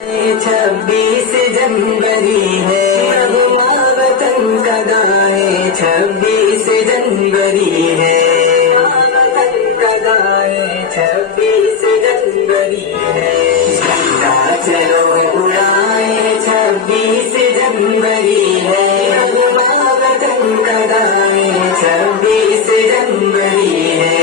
26 जनवरी है, नगमा वतन का गाए। 26 जनवरी है, वतन का गाए। 26 जनवरी है, झंडा चलो उड़ाए। 26 जनवरी है, नगमा वतन का गाए। 26 जनवरी है,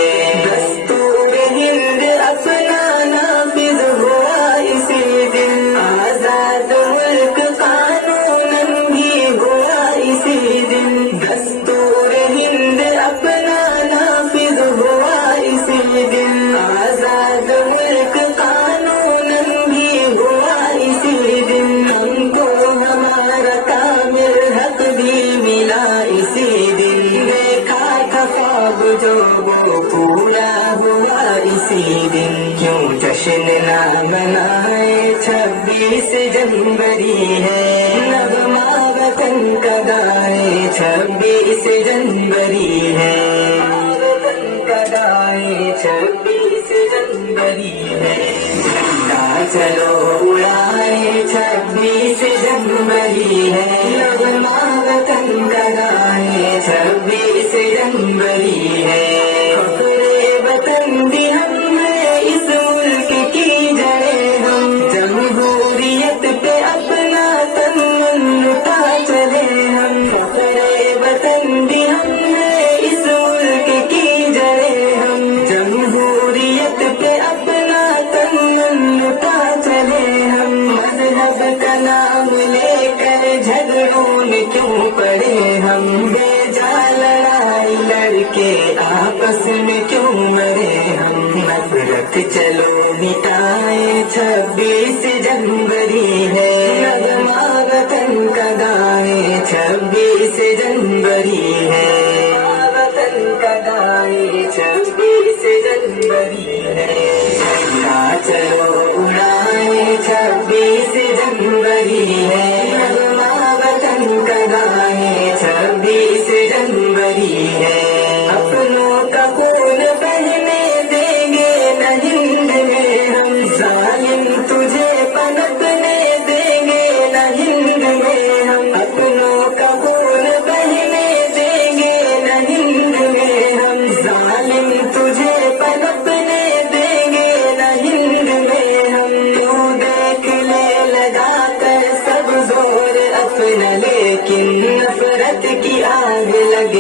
दस्तूर हिंद अपना नाफिज हुआ इसी दिन। आजाद मुल्क कानूनन भी हुआ इसी दिन। दस्तूर हिंद अपना नाफिज हुआ इसी दिन। आजाद मुल्क कानूनन भी हुआ इसी दिन। हमको हमारा कामिल हक भी मिला इसी दिन। देखा था ख्वाब जो वो पूरा हुआ इसी दिन। क्यों जश्न ना मनाए, 26 जनवरी है, नगमा वतन का गाए। 26 जनवरी है, वतन का गाए। 26 जनवरी है, झंडा चलो उड़ाए। 26 जनवरी है, नगमा वतन का गाए। 26 जनवरी है, फख्रे वतन भी हम हैं, इस मुल्क की जड़ें हम। जमहूरियत पे अपना तन मन लुटा चले हम। फख्रे वतन भी हम हैं, इस मुल्क की जड़ें हम। जमहूरियत पे अपना तन मन लुटा चले हम। मजहब का नाम लेकर झगड़ों में क्यों पड़े हम। बेजा लड़ाई लड़के आपस में क्यों मरे हम। नफरत चलो मिटाए, 26 जनवरी है, नगमा वतन का गाए। 26 जनवरी है, वतन का गाए। 26 जनवरी है, झंडा चलो